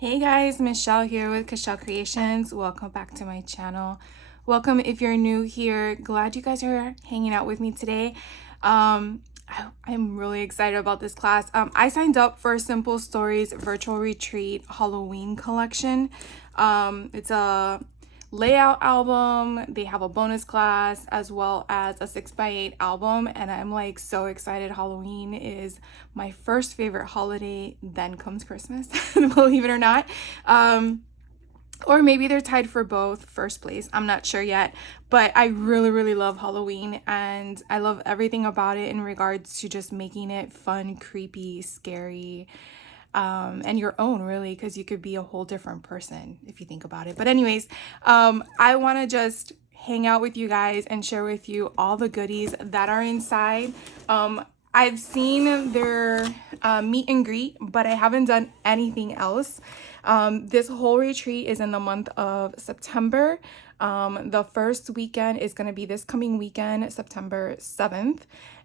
Hey guys, Michelle here with Kashelle Creations. Welcome back to my channel. Welcome if you're new here. Glad you guys are hanging out with me today. I'm really excited about this class. I signed up for Simple Stories Virtual Retreat Halloween collection. It's a layout album. They have a bonus class as well as a 6x8 album, and I'm like so excited. Halloween is my first favorite holiday, then comes Christmas. Believe it or not. Or maybe they're tied for both, first place. I'm not sure yet, but I really love Halloween, and I love everything about it in regards to just making it fun, creepy, scary, and your own, really, because you could be a whole different person if you think about it. But anyways, I want to just hang out with you guys and share with you all the goodies that are inside. I've seen their meet and greet, but I haven't done anything else. This whole retreat is in the month of September. The first weekend is going to be this coming weekend, September 7th.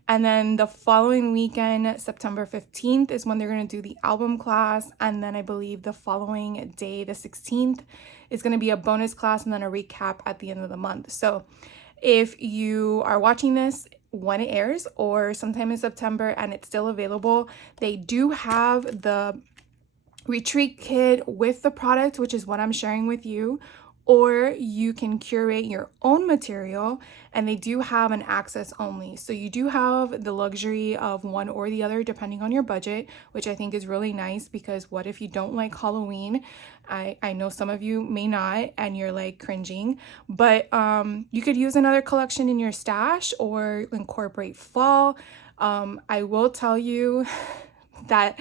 And then the following weekend, September 15th, is when they're going to do the album class. And then I believe the following day, the 16th, is going to be a bonus class and then a recap at the end of the month. So if you are watching this when it airs or sometime in September and it's still available, they do have the retreat kit with the product, which is what I'm sharing with you, or you can curate your own material, and they do have an access only. So you do have the luxury of one or the other depending on your budget, which I think is really nice, because what if you don't like Halloween? I know some of you may not and you're like cringing, but you could use another collection in your stash or incorporate fall. I will tell you that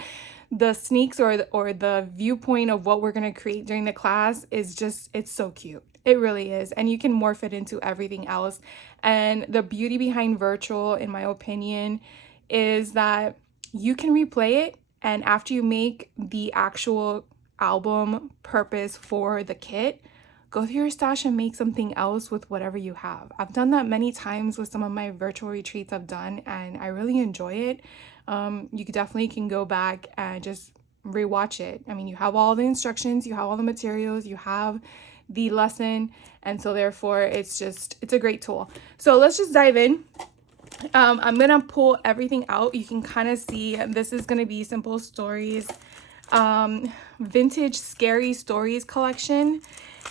the sneaks or the viewpoint of what we're going to create during the class is just, it's so cute. It really is. And you can morph it into everything else. And the beauty behind virtual, in my opinion, is that you can replay it, and after you make the actual album purpose for the kit, go through your stash and make something else with whatever you have. I've done that many times with some of my virtual retreats I've done, and I really enjoy it. You definitely can go back and just rewatch it. I mean, you have all the instructions, you have all the materials, you have the lesson, and so therefore it's a great tool. So let's just dive in. I'm gonna pull everything out. You can kind of see this is gonna be Simple Stories vintage scary stories collection,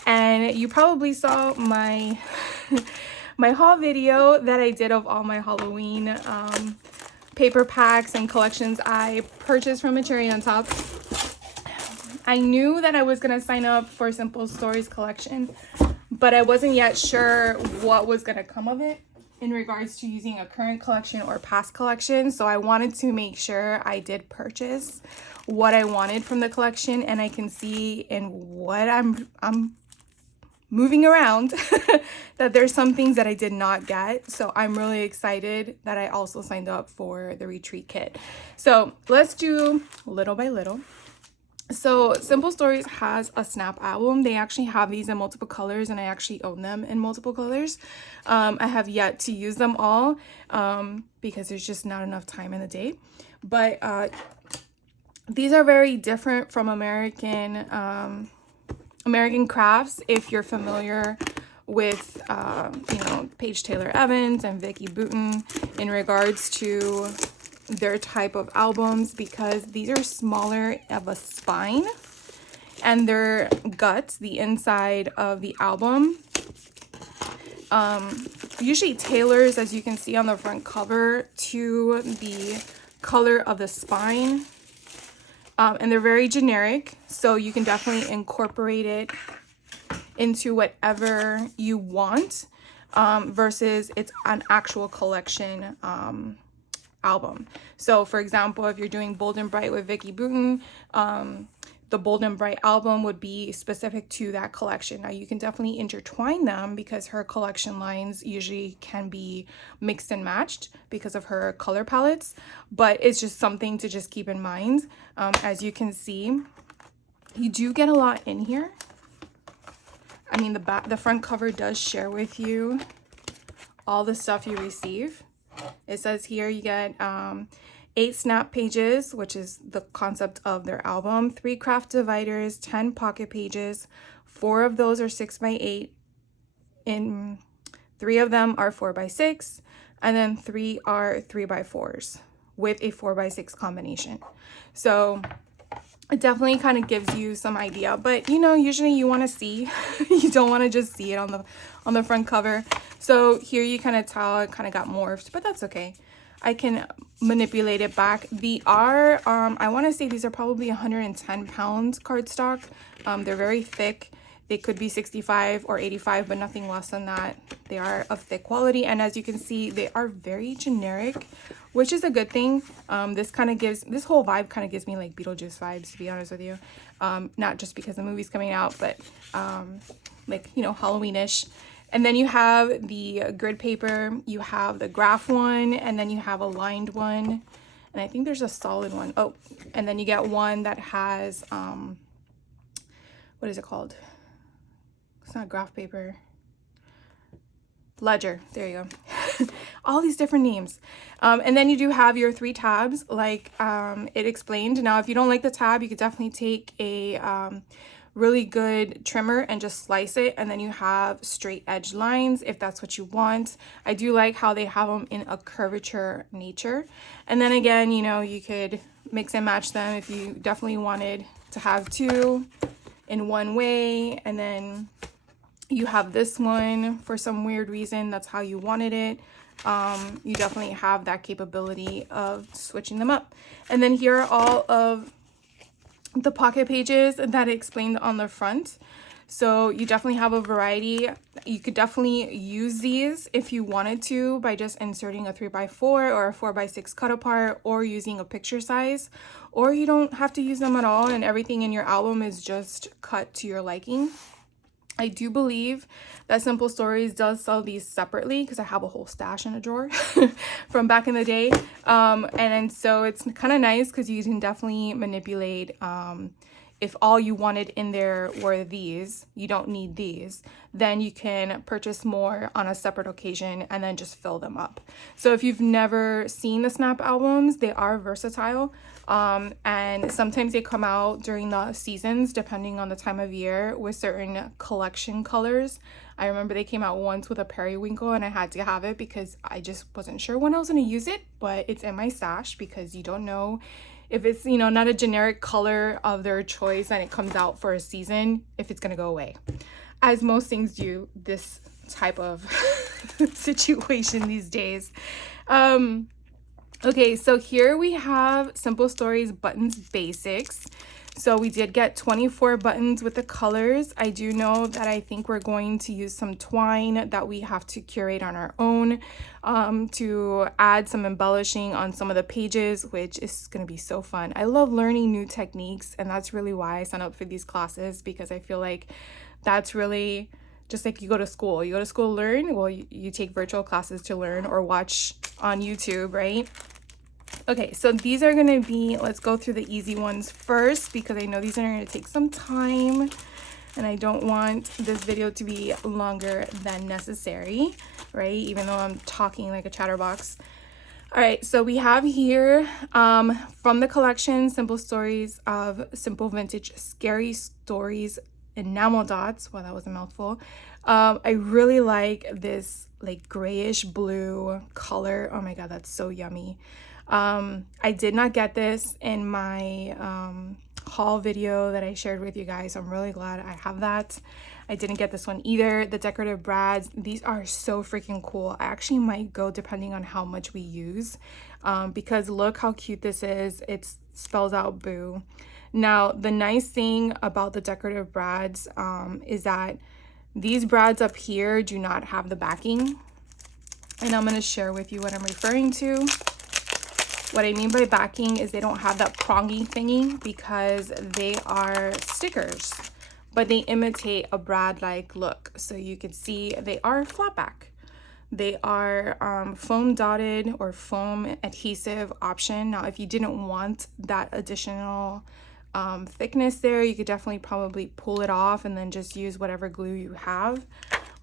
and you probably saw my my haul video that I did of all my Halloween paper packs and collections I purchased from a Cherry on Top. I knew that I was gonna sign up for Simple Stories collection, but I wasn't yet sure what was gonna come of it in regards to using a current collection or past collection. So I wanted to make sure I did purchase what I wanted from the collection, and I can see in what I'm moving around that there's some things that I did not get. So I'm really excited that I also signed up for the retreat kit. So let's do little by little. So Simple Stories has a snap album. They actually have these in multiple colors, and I actually own them in multiple colors. I have yet to use them all because there's just not enough time in the day. But these are very different from American crafts. If you're familiar with Paige Taylor Evans and Vicki Boutin in regards to their type of albums, because these are smaller of a spine, and their guts, the inside of the album, usually tailors, as you can see on the front cover, to the color of the spine. And they're very generic, so you can definitely incorporate it into whatever you want, versus it's an actual collection album. So for example, if you're doing Bold and Bright with Vicki Boutin, the Bold and Bright album would be specific to that collection. Now you can definitely intertwine them, because her collection lines usually can be mixed and matched because of her color palettes, but it's just something to just keep in mind. As you can see, you do get a lot in here. I mean, the front cover does share with you all the stuff you receive. It says here you get 8 snap pages, which is the concept of their album, 3 craft dividers, 10 pocket pages. 4 of those are 6x8, and 3 of them are 4x6, and then 3 are 3x4s with a 4x6 combination. So it definitely kind of gives you some idea, but you know, usually you want to see, you don't want to just see it on the front cover. So here you kind of tell it kind of got morphed, but that's okay. I can manipulate it back. The are, I want to say these are probably 110 pounds cardstock. They're very thick. They could be 65 or 85, but nothing less than that. They are of thick quality. And as you can see, they are very generic, which is a good thing. This whole vibe kind of gives me like Beetlejuice vibes, to be honest with you. Not just because the movie's coming out, but like, you know, Halloween-ish. And then you have the grid paper, you have the graph one, and then you have a lined one. And I think there's a solid one. Oh, and then you get one that has, what is it called? It's not graph paper. Ledger, there you go. All these different names. And then you do have your 3 tabs, like it explained. Now, if you don't like the tab, you could definitely take a really good trimmer and just slice it, and then you have straight edge lines if that's what you want. I do like how they have them in a curvature nature. And then again, you know, you could mix and match them if you definitely wanted to have 2 in one way, and then you have this one for some weird reason, that's how you wanted it. You definitely have that capability of switching them up. And then here are all of the pocket pages that explained on the front. So you definitely have a variety. You could definitely use these if you wanted to by just inserting a 3x4 or a 4x6 cut apart, or using a picture size, or you don't have to use them at all and everything in your album is just cut to your liking. I do believe that Simple Stories does sell these separately, because I have a whole stash in a drawer from back in the day. And so it's kind of nice because you can definitely manipulate. If all you wanted in there were these, you don't need these, then you can purchase more on a separate occasion and then just fill them up. So if you've never seen the Snap albums, they are versatile. And sometimes they come out during the seasons, depending on the time of year, with certain collection colors. I remember they came out once with a periwinkle, and I had to have it because I just wasn't sure when I was going to use it, but it's in my stash because you don't know if it's, you know, not a generic color of their choice and it comes out for a season, if it's going to go away. As most things do this type of situation these days. Okay, so here we have Simple Stories Buttons Basics. So we did get 24 buttons with the colors. I do know that I think we're going to use some twine that we have to curate on our own to add some embellishing on some of the pages, which is going to be so fun. I love learning new techniques, and that's really why I signed up for these classes, because I feel like that's really just like you go to school. You go to school to learn, well, you take virtual classes to learn, or watch on YouTube, right? Okay, so these are going to be, let's go through the easy ones first, because I know these are going to take some time and I don't want this video to be longer than necessary, right? Even though I'm talking like a chatterbox. All right, so we have here from the collection, Simple Stories of Simple Vintage Scary Stories Enamel Dots. Wow, that was a mouthful. I really like this like grayish blue color. Oh my God, that's so yummy. I did not get this in my haul video that I shared with you guys. I'm really glad I have that. I didn't get this one either. The decorative brads, these are so freaking cool. I actually might go depending on how much we use, because look how cute this is. It spells out boo. Now, the nice thing about the decorative brads is that these brads up here do not have the backing. And I'm going to share with you what I'm referring to. What I mean by backing is they don't have that prongy thingy, because they are stickers, but they imitate a brad-like look. So you can see they are flat back. They are foam dotted or foam adhesive option. Now, if you didn't want that additional thickness there, you could definitely probably pull it off and then just use whatever glue you have.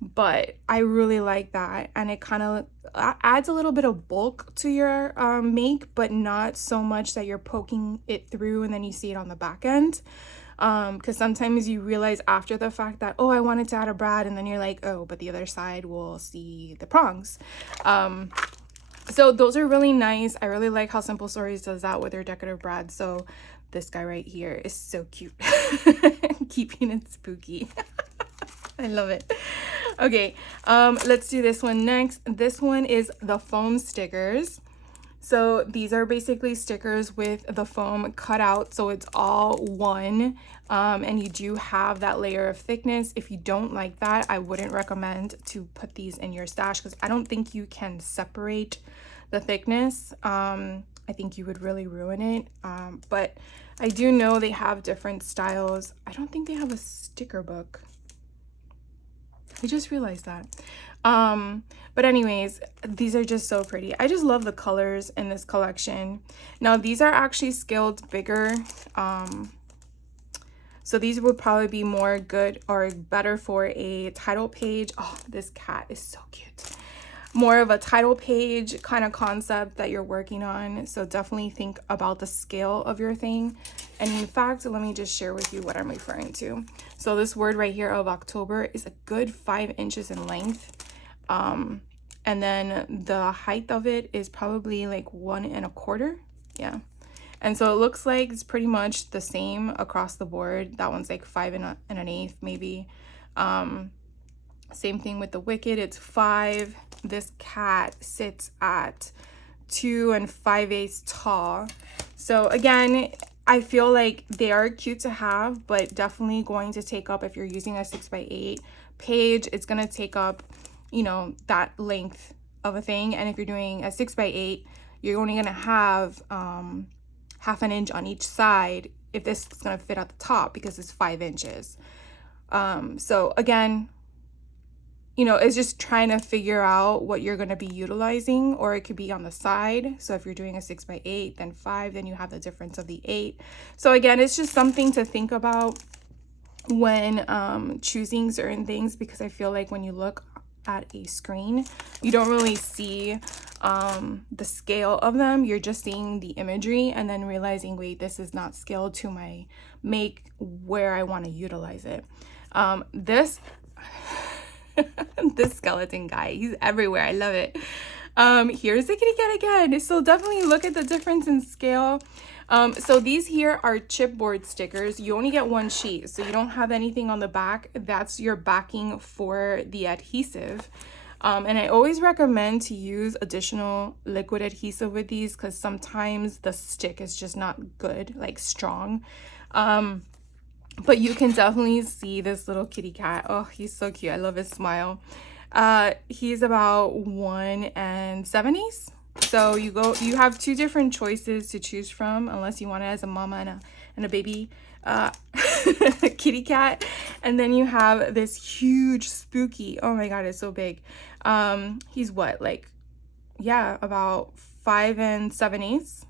but I really like that, and it kind of adds a little bit of bulk to your make, but not so much that you're poking it through and then you see it on the back end. Because sometimes you realize after the fact that, oh, I wanted to add a brad, and then you're like, oh, but the other side will see the prongs. So those are really nice. I really like how Simple Stories does that with their decorative brads. So this guy right here is so cute. Keeping it spooky. I love it. Okay, let's do this one next. This one is the foam stickers. So these are basically stickers with the foam cut out, so it's all one, and you do have that layer of thickness. If you don't like that, I wouldn't recommend to put these in your stash because I don't think you can separate the thickness. I think you would really ruin it, but I do know they have different styles. I don't think they have a sticker book. I just realized that. But anyways, these are just so pretty. I just love the colors in this collection. Now these are actually scaled bigger. So these would probably be more good or better for a title page. Oh, this cat is so cute. More of a title page kind of concept that you're working on. So definitely think about the scale of your thing. And in fact, let me just share with you what I'm referring to. So this word right here of October is a good 5 inches in length. And then the height of it is probably like 1 1/4. Yeah. And so it looks like it's pretty much the same across the board. That one's like 5 1/8 maybe. Same thing with the Wicked, it's 5. This cat sits at 2 5/8 tall. So again, I feel like they are cute to have, but definitely going to take up, if you're using a 6x8 page, it's going to take up, you know, that length of a thing. And if you're doing a 6x8, you're only going to have 1/2 inch on each side if this is going to fit at the top because it's 5 inches. So again, you know, it's just trying to figure out what you're going to be utilizing, or it could be on the side. So if you're doing a 6x8, then 5, then you have the difference of the 8. So again, it's just something to think about when choosing certain things, because I feel like when you look at a screen, you don't really see the scale of them. You're just seeing the imagery and then realizing, wait, this is not scaled to my make where I want to utilize it. This this skeleton guy, he's everywhere. I love it. Here's the kitty cat again. So definitely look at the difference in scale. So these here are chipboard stickers. You only get 1 sheet, so you don't have anything on the back. That's your backing for the adhesive. And I always recommend to use additional liquid adhesive with these because sometimes the stick is just not good, like strong. But you can definitely see this little kitty cat. Oh, he's so cute. I love his smile. He's about 1 7/8. So you have 2 different choices to choose from, unless you want it as a mama and a baby kitty cat. And then you have this huge spooky, oh my god, it's so big. He's what, like, yeah, about 5 7/8.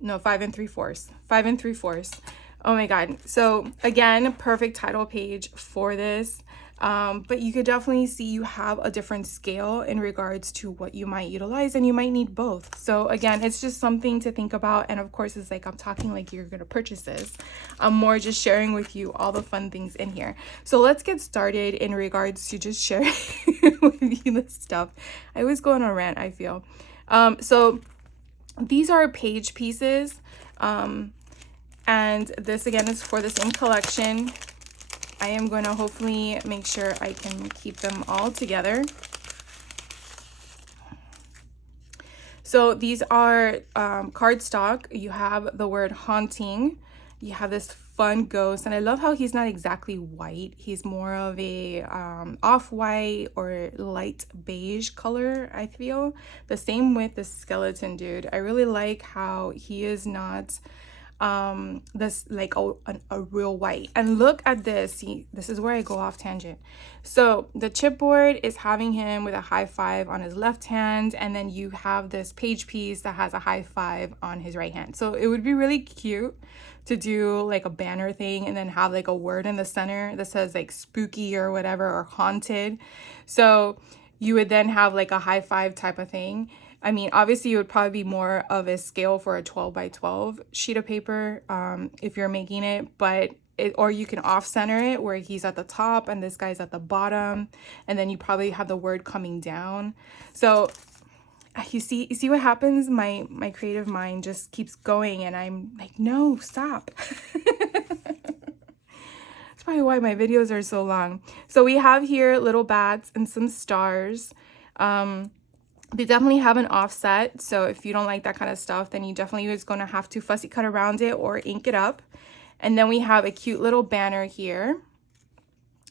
No, 5 3/4. 5 3/4. Oh my god. So again, perfect title page for this. But you could definitely see you have a different scale in regards to what you might utilize, and you might need both. So again, it's just something to think about. And of course, it's like I'm talking like you're gonna purchase this. I'm more just sharing with you all the fun things in here. So let's get started in regards to just sharing with you this stuff. I always go on a rant, I feel. So these are page pieces. And this again is for the same collection. I am going to hopefully make sure I can keep them all together. So these are cardstock. You have the word haunting. You have this fun ghost, and I love how he's not exactly white. He's more of a off-white or light beige color, I feel. The same with the skeleton dude. I really like how he is not this like a real white. And look at this. See, this is where I go off tangent. So the chipboard is having him with a high five on his left hand, and then you have this page piece that has a high five on his right hand. So it would be really cute to do like a banner thing and then have like a word in the center that says like spooky or whatever, or haunted. So you would then have like a high five type of thing. I mean, obviously it would probably be more of a scale for a 12 by 12 sheet of paper if you're making it, but or you can off center it where he's at the top and this guy's at the bottom, and then you probably have the word coming down. So you see what happens? My creative mind just keeps going and I'm like, no, stop. That's probably why my videos are so long. So we have here little bats and some stars. They definitely have an offset, so if you don't like that kind of stuff, then you definitely is going to have to fussy cut around it or ink it up. And then we have a cute little banner here.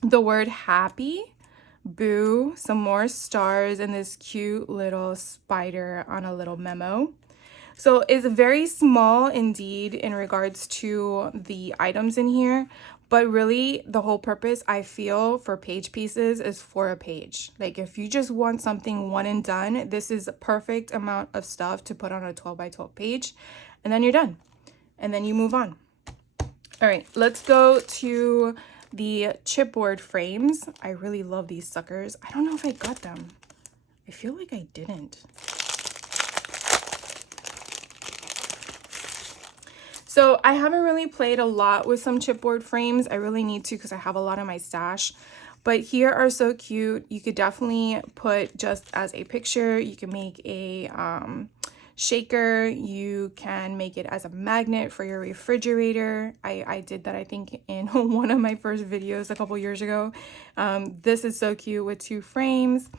The word happy, boo, some more stars, and this cute little spider on a little memo. So it's very small indeed in regards to the items in here, but really the whole purpose I feel for page pieces is for a page. Like if you just want something one and done, this is a perfect amount of stuff to put on a 12 by 12 page, and then you're done. And then you move on. All right, let's go to the chipboard frames. I really love these suckers. I don't know if I got them. I feel like I didn't. So I haven't really played a lot with some chipboard frames. I really need to because I have a lot in my stash. But here are so cute. You could definitely put just as a picture. You can make a shaker. You can make it as a magnet for your refrigerator. I did that, I think, in one of my first videos a couple years ago. This is so cute with 2 frames.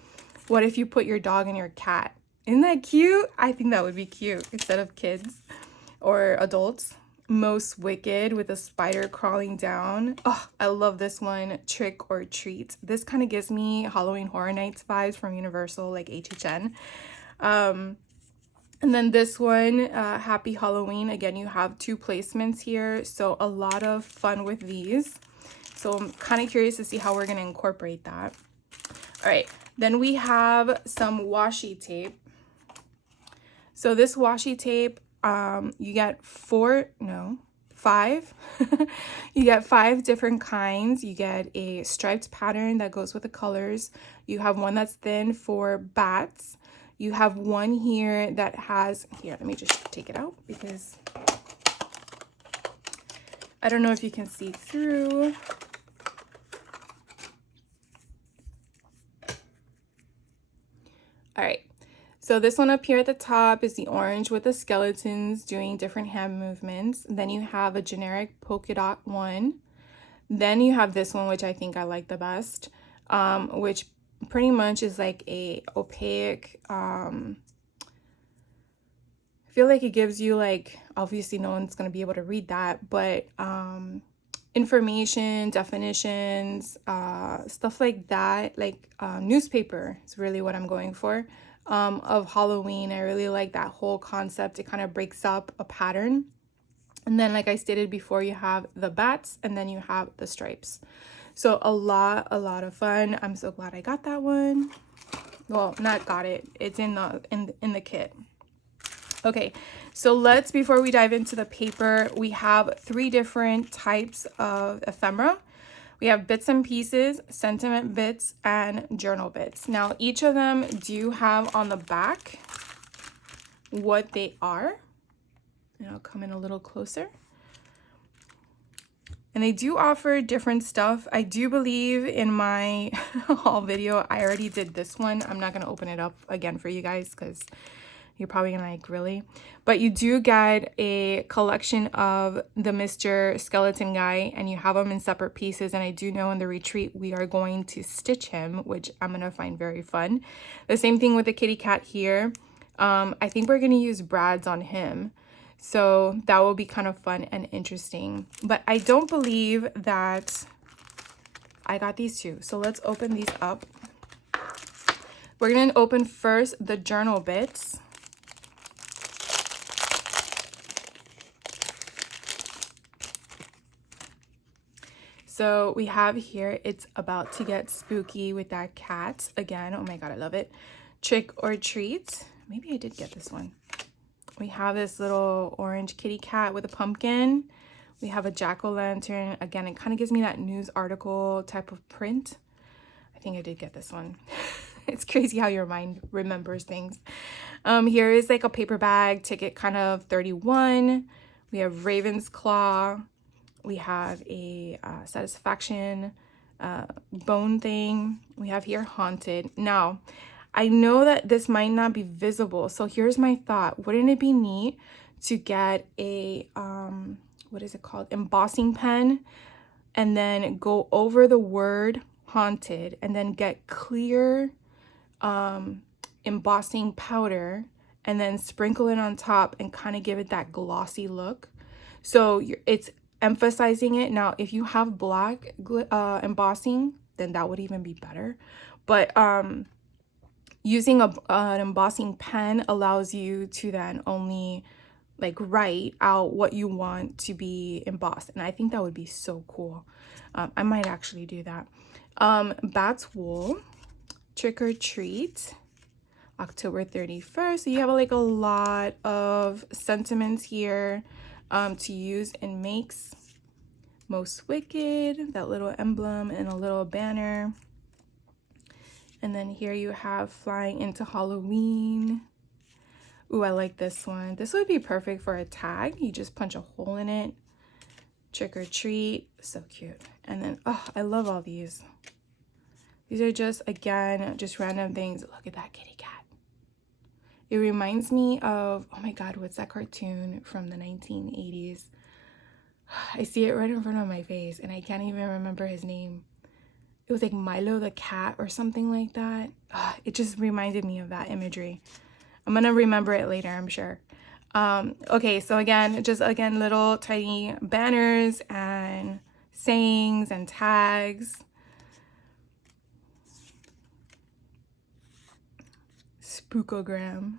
What if you put your dog and your cat? Isn't that cute? I think that would be cute instead of kids or adults. Most Wicked with a spider crawling down. Oh, I love this one. Trick or Treat. This kind of gives me Halloween Horror Nights vibes from Universal, like HHN. And then this one, Happy Halloween. Again, you have 2 placements here, so a lot of fun with these. So I'm kind of curious to see how we're going to incorporate that. All right, then we have some washi tape. So this washi tape, you get 5 you get 5 different kinds. You get a striped pattern that goes with the colors. You have one that's thin for bats. You have one here that has, here, let me just take it out because I don't know if you can see through. All right. So this one up here at the top is the orange with the skeletons doing different hand movements. Then you have a generic polka dot one. Then you have this one, which I think I like the best, which pretty much is like a opaque, I feel like it gives you like, obviously no one's going to be able to read that, but information, definitions, stuff like that, like newspaper is really what I'm going for. Of Halloween. I really like that whole concept. It kind of breaks up a pattern. And then, like I stated before, you have the bats and then you have the stripes. So a lot of fun. I'm so glad I got that one. Well, not got it. It's in the kit. Okay, so let's, before we dive into the paper, we have 3 different types of ephemera. We have bits and pieces, sentiment bits, and journal bits. Now, each of them do have on the back what they are. And I'll come in a little closer. And they do offer different stuff. I do believe in my haul video, I already did this one. I'm not going to open it up again for you guys because you're probably gonna like, really? But you do get a collection of the Mr. Skeleton guy, and you have them in separate pieces. And I do know in the retreat we are going to stitch him, which I'm gonna find very fun. The same thing with the kitty cat here. I think we're gonna use brads on him, so that will be kind of fun and interesting. But I don't believe that I got these 2, so let's open these up. We're gonna open first the journal bits. So we have here, it's about to get spooky with that cat again. Oh my God, I love it. Trick or treat. Maybe I did get this one. We have this little orange kitty cat with a pumpkin. We have a jack-o'-lantern. Again, it kind of gives me that news article type of print. I think I did get this one. It's crazy how your mind remembers things. Here is like a paper bag ticket, kind of 31. We have Raven's Claw. We have a satisfaction bone thing. We have here haunted. Now, I know that this might not be visible, so here's my thought. Wouldn't it be neat to get a what is it called, embossing pen, and then go over the word haunted and then get clear embossing powder and then sprinkle it on top and kind of give it that glossy look, so it's emphasizing it. Now if you have black embossing, then that would even be better, but using an embossing pen allows you to then only like write out what you want to be embossed, and I think that would be so cool. I might actually do that. Bat's Wool, Trick or Treat, October 31st. So you have like a lot of sentiments here to use in makes. Most Wicked, that little emblem and a little banner. And then here you have Flying into Halloween. Ooh, I like this one. This would be perfect for a tag. You just punch a hole in it. Trick or Treat, so cute. And then, oh, I love all these. These are just, again, just random things. Look at that kitty cat. It reminds me of, oh my God, what's that cartoon from the 1980s? I see it right in front of my face and I can't even remember his name. It was like Milo the cat or something like that. It just reminded me of that imagery. I'm gonna remember it later, I'm sure. Okay, so again, little tiny banners and sayings and tags. Spookogram.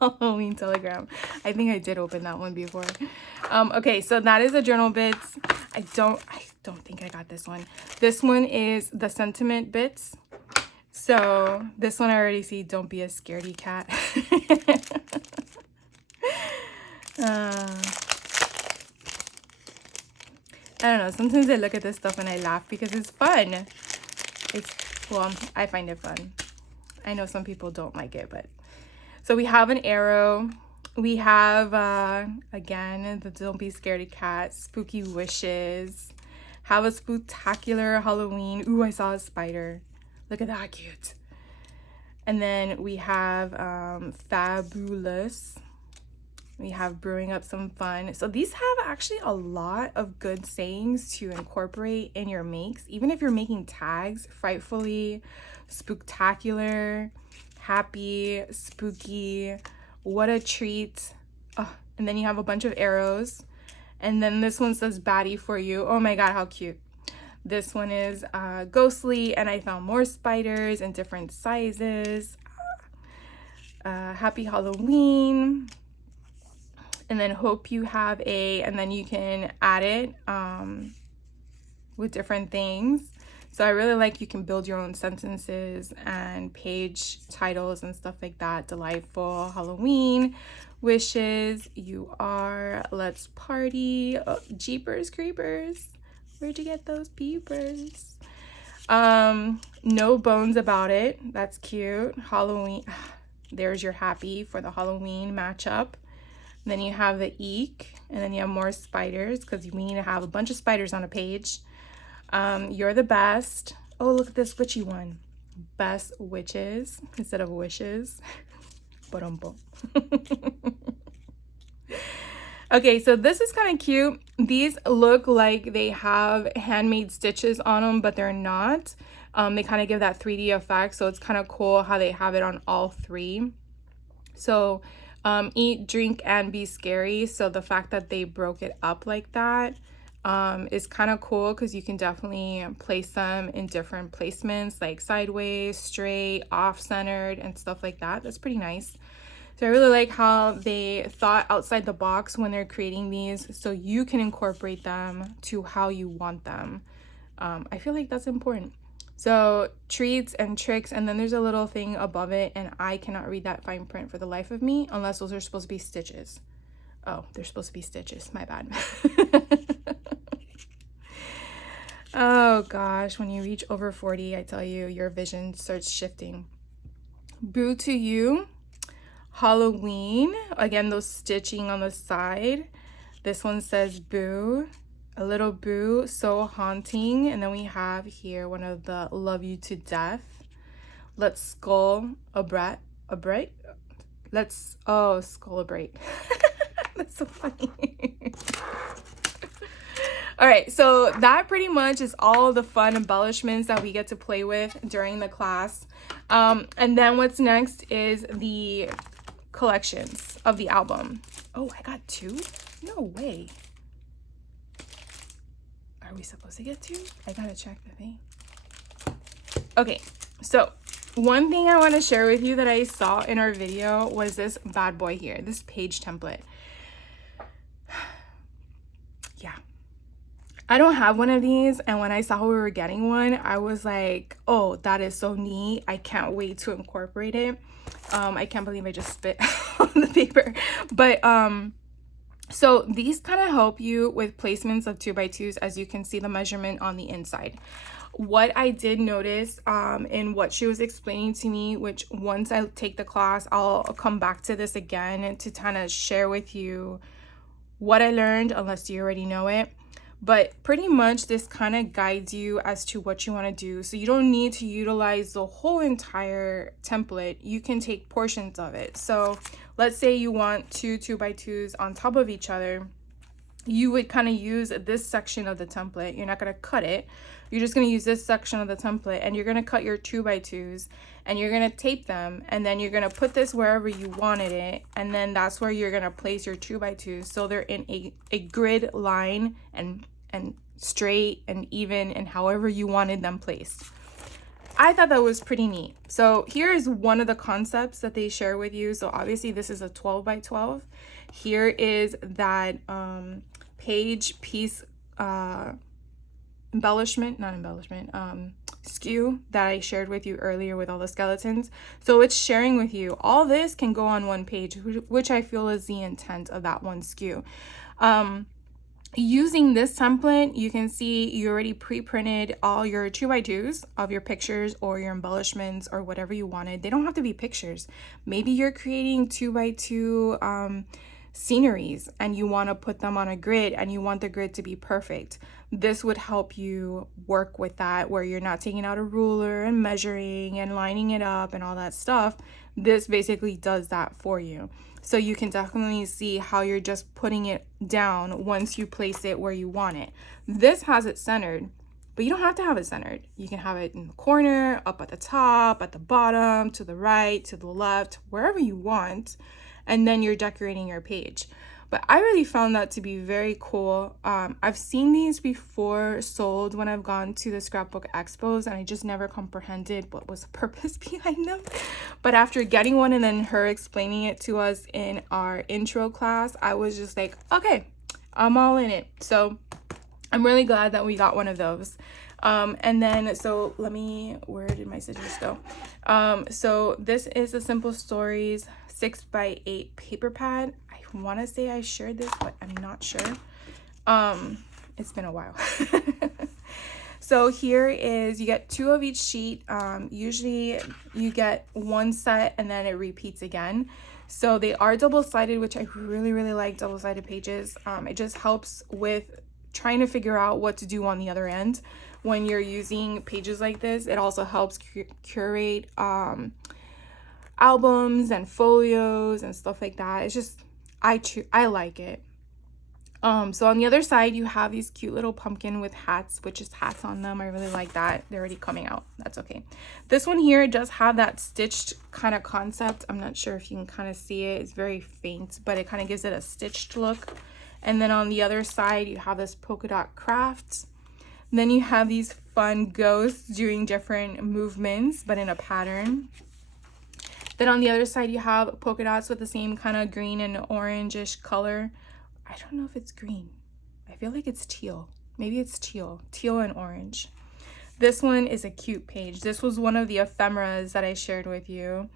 Halloween telegram. I think I did open that one before. Okay, so that is a journal bits. I don't think I got this one. This one is the sentiment bits. So this one I already see, don't be a scaredy cat. I don't know, sometimes I look at this stuff and I laugh because it's fun. Well, I find it fun. I know some people don't like it, but. So we have an arrow. We have, again, the don't be scaredy cat, spooky wishes. Have a spooktacular Halloween. Ooh, I saw a spider. Look at that, cute. And then we have fabulous. We have brewing up some fun. So these have actually a lot of good sayings to incorporate in your makes. Even if you're making tags, frightfully, spooktacular, happy, spooky, what a treat. Oh, and then you have a bunch of arrows. And then this one says baddie for you. Oh my God, how cute. This one is ghostly, and I found more spiders in different sizes. Happy Halloween. And then hope you have and then you can add it with different things. So I really like you can build your own sentences and page titles and stuff like that. Delightful Halloween wishes. You are. Let's party. Oh, Jeepers Creepers. Where'd you get those peepers? No bones about it. That's cute. Halloween. There's your happy for the Halloween matchup. And then you have the eek, and then you have more spiders because we need to have a bunch of spiders on a page. You're the best. Oh, look at this witchy one. Best witches instead of wishes. Okay, so this is kind of cute. These look like they have handmade stitches on them, but they're not. They kind of give that 3D effect, so it's kind of cool how they have it on all three. So eat, drink, and be scary. So the fact that they broke it up like that is kind of cool because you can definitely place them in different placements, like sideways, straight, off-centered, and stuff like that. That's pretty nice. So I really like how they thought outside the box when they're creating these, so you can incorporate them to how you want them. I feel like that's important. So treats and tricks, and then there's a little thing above it, and I cannot read that fine print for the life of me unless those are supposed to be stitches. Oh, they're supposed to be stitches. My bad. Oh gosh, when you reach over 40, I tell you, your vision starts shifting. Boo to You, Halloween. Again, those stitching on the side. This one says boo, a little boo, so haunting. And then we have here one of the Love You to Death. Let's skull a brat, let's, oh, skull a break. That's so funny. All right, so that pretty much is all the fun embellishments that we get to play with during the class. And then what's next is the collections of the album. Oh, I got 2? No way. Are we supposed to get 2? I gotta check the thing. Okay, so one thing I want to share with you that I saw in our video was this bad boy here, this page template. Yeah, I don't have one of these, and when I saw we were getting one, I was like, oh, that is so neat. I can't wait to incorporate it. I can't believe I just spit on the paper. But so these kind of help you with placements of 2x2s, as you can see the measurement on the inside. What I did notice in what she was explaining to me, which once I take the class, I'll come back to this again to kind of share with you what I learned, unless you already know it. But pretty much this kind of guides you as to what you want to do. So you don't need to utilize the whole entire template. You can take portions of it. So let's say you want 2 2x2s on top of each other. You would kind of use this section of the template. You're not going to cut it. You're just going to use this section of the template, and you're going to cut your 2x2s, and you're going to tape them, and then you're going to put this wherever you wanted it, and then that's where you're going to place your 2x2s, so they're in a grid line and straight and even and however you wanted them placed. I thought that was pretty neat. So here is one of the concepts that they share with you. So obviously this is a 12x12. Here is that page piece skew that I shared with you earlier with all the skeletons. So it's sharing with you all this can go on one page, which I feel is the intent of that one skew. Using this template, you can see you already pre-printed all your 2x2s of your pictures or your embellishments or whatever you wanted. They don't have to be pictures. Maybe you're creating 2x2 sceneries and you want to put them on a grid and you want the grid to be perfect. This would help you work with that, where you're not taking out a ruler and measuring and lining it up and all that stuff. This basically does that for you. So you can definitely see how you're just putting it down once you place it where you want it. This has it centered, but you don't have to have it centered. You can have it in the corner, up at the top, at the bottom, to the right, to the left, wherever you want. And then you're decorating your page. But I really found that to be very cool. I've seen these before sold when I've gone to the scrapbook expos, and I just never comprehended what was the purpose behind them. But after getting one and then her explaining it to us in our intro class, I was just like, okay, I'm all in it. So I'm really glad that we got one of those. And then, so where did my scissors go? So this is the Simple Stories 6x8 paper pad. I want to say I shared this, but I'm not sure. It's been a while. So here is, you get 2 of each sheet. Usually you get 1 set and then it repeats again. So they are double-sided, which I really, really like double-sided pages. It just helps with trying to figure out what to do on the other end when you're using pages like this. It also helps curate albums and folios and stuff like that. It's just, I like it. So on the other side, you have these cute little pumpkin with hats, which is hats on them. I really like that. They're already coming out. That's okay. This one here does have that stitched kind of concept. I'm not sure if you can kind of see it. It's very faint, but it kind of gives it a stitched look. And then on the other side, you have this polka dot crafts. And then you have these fun ghosts doing different movements, but in a pattern. Then on the other side, you have polka dots with the same kind of green and orangish color. I don't know if it's green. I feel like it's teal. Maybe it's teal and orange. This one is a cute page. This was one of the ephemeras that I shared with you.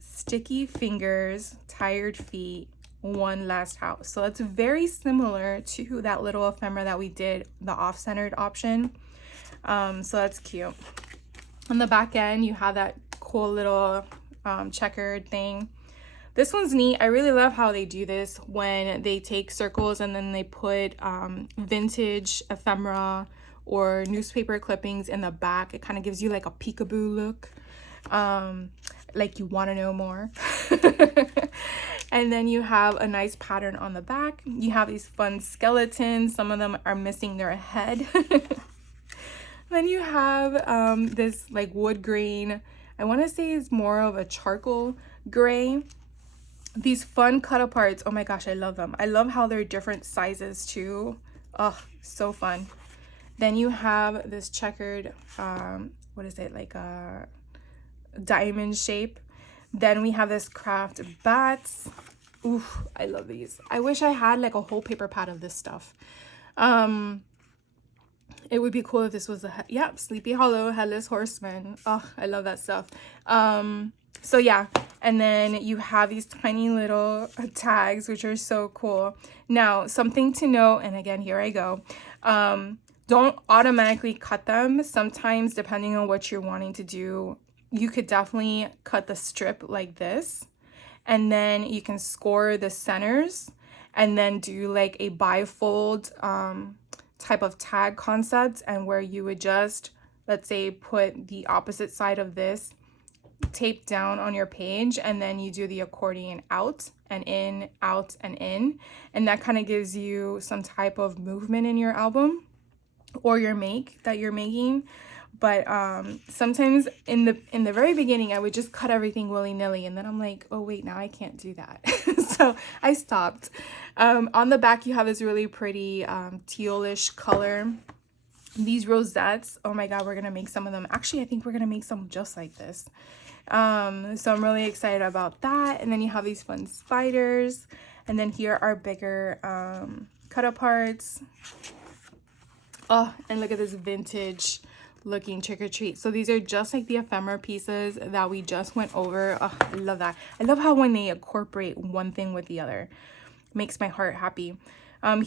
Sticky fingers, tired feet, one last house. So it's very similar to that little ephemera that we did, the off-centered option. So that's cute. On the back end, you have that cool little checkered thing. This one's neat. I really love how they do this when they take circles and then they put vintage ephemera or newspaper clippings in the back. It kind of gives you like a peekaboo look, like you want to know more. And then you have a nice pattern on the back. You have these fun skeletons. Some of them are missing their head. Then you have this like wood grain. I want to say it's more of a charcoal gray. These fun cut aparts. Oh my gosh, I love them. I love how they're different sizes too. Oh, so fun. Then you have this checkered, what is it, like a diamond shape. Then we have this craft bats. Oof, I love these. I wish I had like a whole paper pad of this stuff. It would be cool if this was Sleepy Hollow Headless Horseman. Oh, I love that stuff. So yeah, and then you have these tiny little tags, which are so cool. Now, something to note, and again, here I go. Don't automatically cut them. Sometimes, depending on what you're wanting to do, you could definitely cut the strip like this, and then you can score the centers and then do like a bifold type of tag concept, and where you would just, let's say, put the opposite side of this tape down on your page, and then you do the accordion out and in, out and in, and that kind of gives you some type of movement in your album or your make that you're making. But sometimes in the very beginning, I would just cut everything willy-nilly, and then I'm like, oh wait, now I can't do that. So I stopped. On the back, you have this really pretty tealish color. These rosettes, oh my god, we're gonna make some of them. Actually, I think we're gonna make some just like this. So I'm really excited about that. And then you have these fun spiders, and then here are bigger cut aparts. Oh, and look at this vintage looking trick-or-treat. So these are just like the ephemera pieces that we just went over. Oh, I love that. I love how when they incorporate one thing with the other, it makes my heart happy.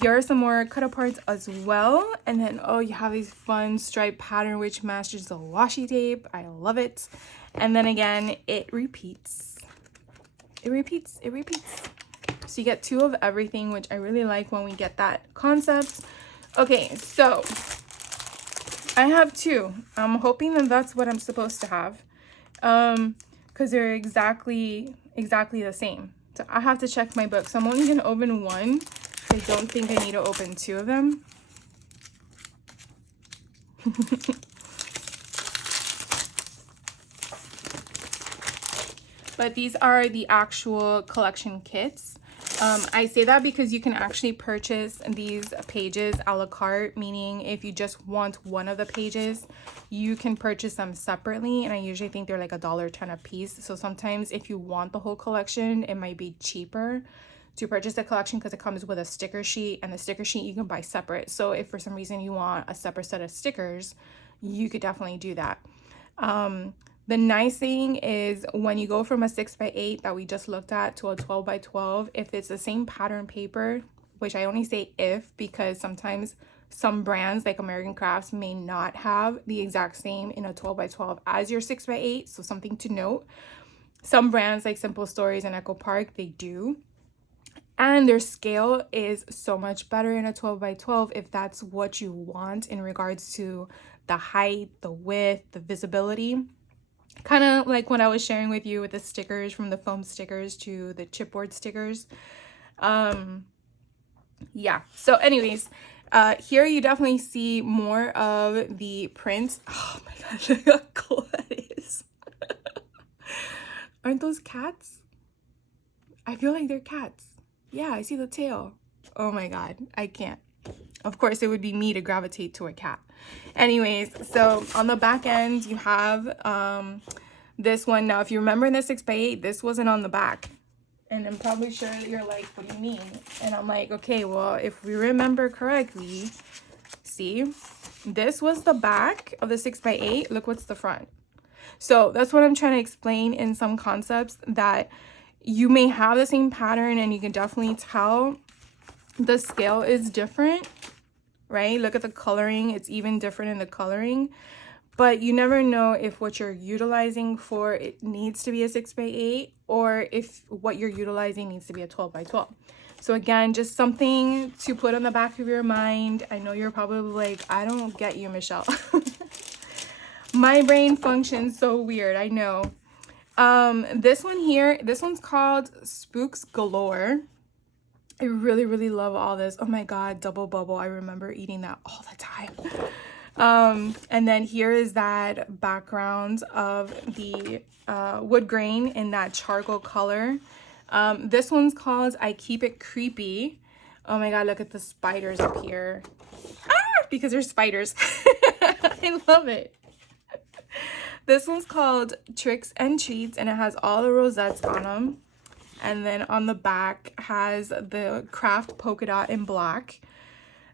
Here are some more cut aparts as well, and then oh, you have these fun stripe pattern which matches the washi tape. I love it. And then again, it repeats. So you get two of everything, which I really like when we get that concept. Okay, so I have two. I'm hoping that that's what I'm supposed to have, because they're exactly the same. So I have to check my book. So I'm only gonna open one. I don't think I need to open two of them. But these are the actual collection kits. I say that because you can actually purchase these pages a la carte, meaning if you just want one of the pages, you can purchase them separately, and I usually think they're like $1.10 a piece. So sometimes if you want the whole collection, it might be cheaper to purchase the collection because it comes with a sticker sheet, and the sticker sheet you can buy separate. So if for some reason you want a separate set of stickers, you could definitely do that. The nice thing is when you go from a 6x8 that we just looked at to a 12x12, if it's the same pattern paper, which I only say if because sometimes some brands like American Crafts may not have the exact same in a 12x12 as your 6x8, so something to note. Some brands like Simple Stories and Echo Park, they do. And their scale is so much better in a 12x12 if that's what you want in regards to the height, the width, the visibility. Kind of like what I was sharing with you with the stickers, from the foam stickers to the chipboard stickers. Yeah, so anyways, here you definitely see more of the print. Oh my gosh, look how cool that is. Aren't those cats? I feel like they're cats. Yeah, I see the tail. Oh my god, I can't. Of course, it would be me to gravitate to a cat. Anyways, so on the back end, you have This one, now if you remember in the 6x8, this wasn't on the back. And I'm probably sure that you're like, what do you mean? And I'm like, okay, well, if we remember correctly, see, this was the back of the 6x8. Look what's the front. So that's what I'm trying to explain in some concepts, that you may have the same pattern and you can definitely tell the scale is different, right? Look at the coloring. It's even different in the coloring. But you never know if what you're utilizing for it needs to be a 6x8 or if what you're utilizing needs to be a 12x12. So again, just something to put on the back of your mind. I know you're probably like, I don't get you, Michelle. My brain functions so weird, I know. This one here, this one's called Spooks Galore. I really, really love all this. Oh my God, Double Bubble. I remember eating that all the time. And then here is that background of the wood grain in that charcoal color. This one's called I Keep It Creepy. Oh my God, look at the spiders up here. Ah, because they're spiders. I love it. This one's called Tricks and Treats, and it has all the rosettes on them. And then on the back has the craft polka dot in black.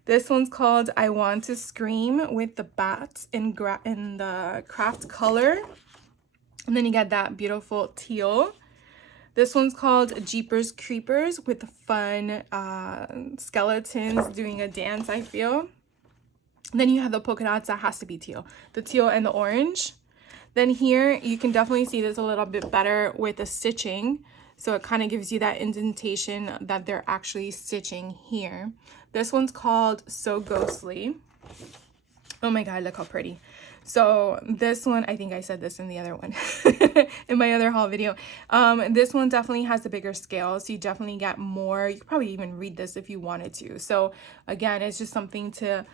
This one's called I Want to Scream with the bats in the craft color. And then you got that beautiful teal. This one's called Jeepers Creepers with the fun skeletons doing a dance, I feel. And then you have the polka dots that has to be teal. The teal and the orange. Then here you can definitely see this a little bit better with the stitching. So it kind of gives you that indentation that they're actually stitching here. This one's called So Ghostly. Oh my God, look how pretty. So this one, I think I said this in the other one, in my other haul video. This one definitely has a bigger scale, so you definitely get more. You could probably even read this if you wanted to. So again, it's just something to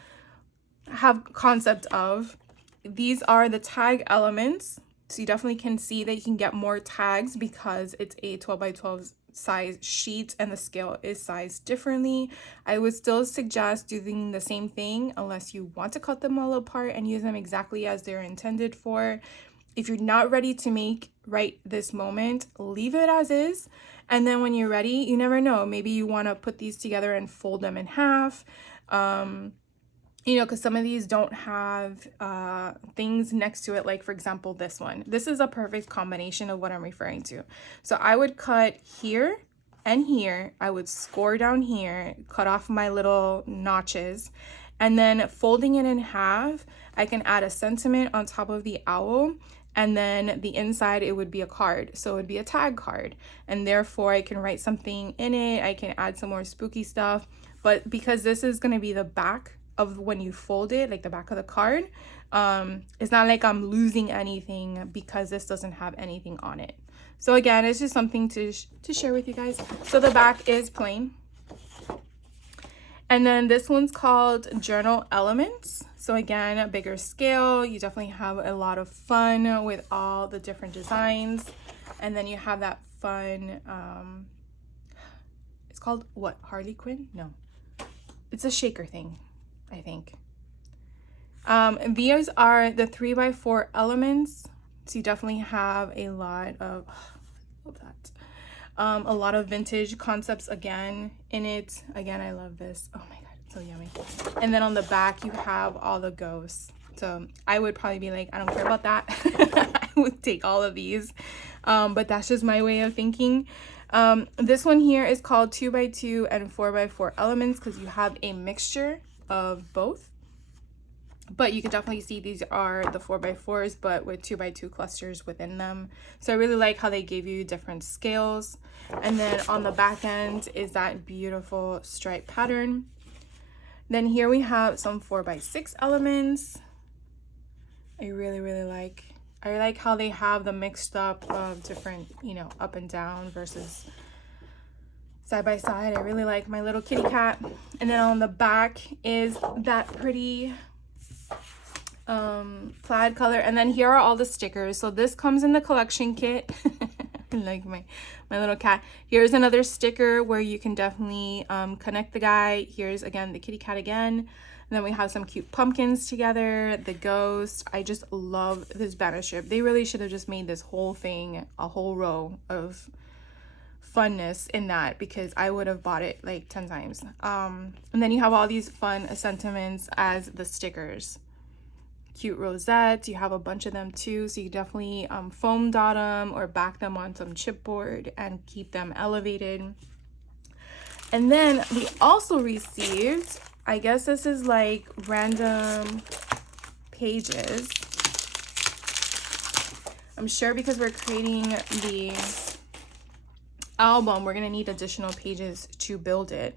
have concept of. These are the tag elements. So you definitely can see that you can get more tags because it's a 12x12 size sheet and the scale is sized differently. I would still suggest doing the same thing unless you want to cut them all apart and use them exactly as they're intended for. If you're not ready to make right this moment, leave it as is. And then when you're ready, you never know. Maybe you want to put these together and fold them in half. You know, because some of these don't have things next to it, like for example this one. This is a perfect combination of what I'm referring to. So I would cut here and here. I would score down here, cut off my little notches, and then folding it in half, I can add a sentiment on top of the owl, and then the inside it would be a card. So it would be a tag card, and therefore I can write something in it. I can add some more spooky stuff. But because this is going to be the back of when you fold it, like the back of the card, it's not like I'm losing anything because this doesn't have anything on it. So again, it's just something to share with you guys. So the back is plain. And then this one's called Journal Elements. So again, a bigger scale. You definitely have a lot of fun with all the different designs. And then you have that fun, it's called what? Harley Quinn? No. It's a shaker thing, I think. These are the 3x4 elements. So you definitely have a lot of, love that. A lot of vintage concepts again in it. Again, I love this. Oh my God, it's so yummy. And then on the back, you have all the ghosts. So I would probably be like, I don't care about that. I would take all of these. But that's just my way of thinking. This one here is called 2x2 and 4x4 elements because you have a mixture of both. But you can definitely see these are the 4x4s, but with 2x2 clusters within them. So I really like how they gave you different scales. And then on the back end is that beautiful stripe pattern. Then here we have some 4x6 elements. I really, really like. I like how they have the mixed up of different, you know, up and down versus side by side. I really like my little kitty cat. And then on the back is that pretty plaid color. And then here are all the stickers. So this comes in the collection kit. like my little cat. Here's another sticker where you can definitely connect the guy. Here's again the kitty cat again. And then we have some cute pumpkins together, the ghost. I just love this banner strip. They really should have just made this whole thing a whole row of funness in that, because I would have bought it like 10 times. And then you have all these fun sentiments as the stickers. Cute rosettes, you have a bunch of them too, so you definitely foam dot them or back them on some chipboard and keep them elevated. And then we also received, I guess this is like random pages. I'm sure because we're creating the album, we're gonna need additional pages to build it.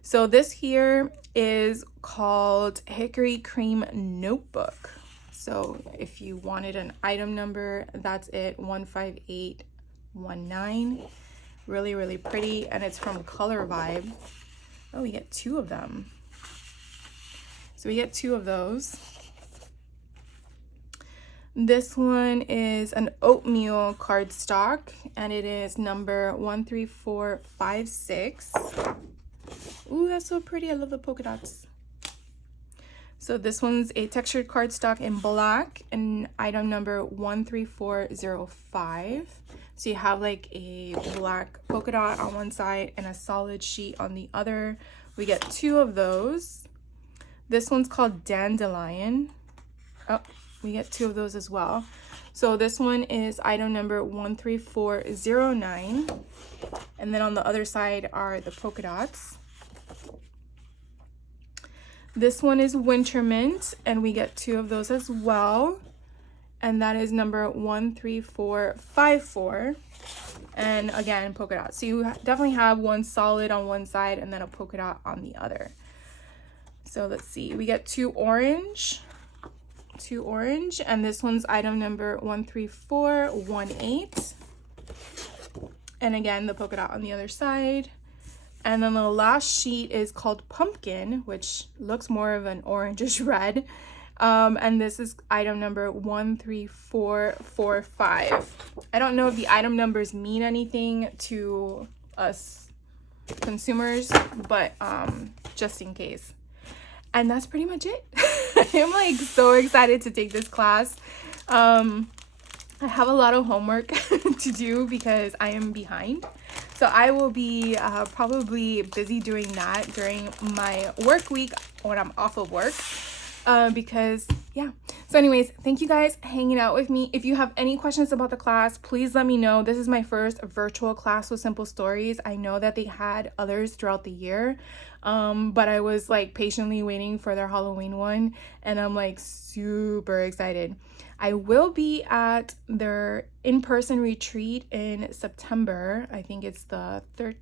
So this here is called Hickory Cream Notebook. So if you wanted an item number, that's it, 15819. Really, really pretty, and it's from Color Vibe. Oh, we get 2 of them. So we get 2 of those. This one is an oatmeal cardstock, and it is number 13456. Ooh, that's so pretty. I love the polka dots. So this one's a textured cardstock in black and item number 13405. So you have like a black polka dot on one side and a solid sheet on the other. We get 2 of those. This one's called Dandelion. Oh, we get 2 of those as well. So this one is item number 13409. And then on the other side are the polka dots. This one is Winter Mint, and we get 2 of those as well. And that is number 13454. And again, polka dots. So you definitely have one solid on one side and then a polka dot on the other. So let's see, we get 2 orange, and this one's item number 13418. And again, the polka dot on the other side. And then the last sheet is called Pumpkin, which looks more of an orangish red. And this is item number 13445. I don't know if the item numbers mean anything to us consumers, but just in case. And that's pretty much it. I'm like so excited to take this class. I have a lot of homework to do because I am behind. So I will be probably busy doing that during my work week when I'm off of work. Because yeah. So anyways, thank you guys hanging out with me. If you have any questions about the class, please let me know. This is my first virtual class with Simple Stories. I know that they had others throughout the year, but I was like patiently waiting for their Halloween one, and I'm like super excited. I will be at their in-person retreat in September. I think it's the 12th,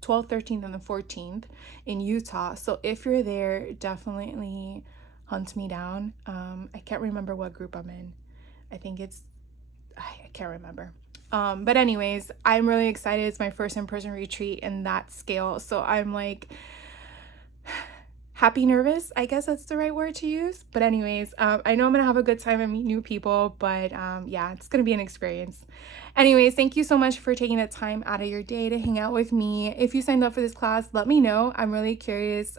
13th, and the 14th in Utah. So if you're there, definitely hunt me down. I can't remember what group I'm in. I think it's, I can't remember. But anyways, I'm really excited. It's my first in-person retreat in that scale. So I'm like happy nervous, I guess that's the right word to use. But anyways, I know I'm gonna have a good time and meet new people, but yeah, it's gonna be an experience. Anyways, thank you so much for taking the time out of your day to hang out with me. If you signed up for this class, let me know. I'm really curious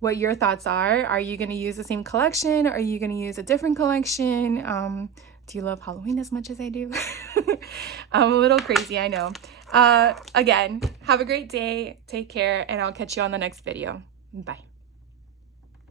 what your thoughts are. Are you gonna use the same collection? Are you gonna use a different collection? Do you love Halloween as much as I do? I'm a little crazy, I know. Again, have a great day, take care, and I'll catch you on the next video. Bye.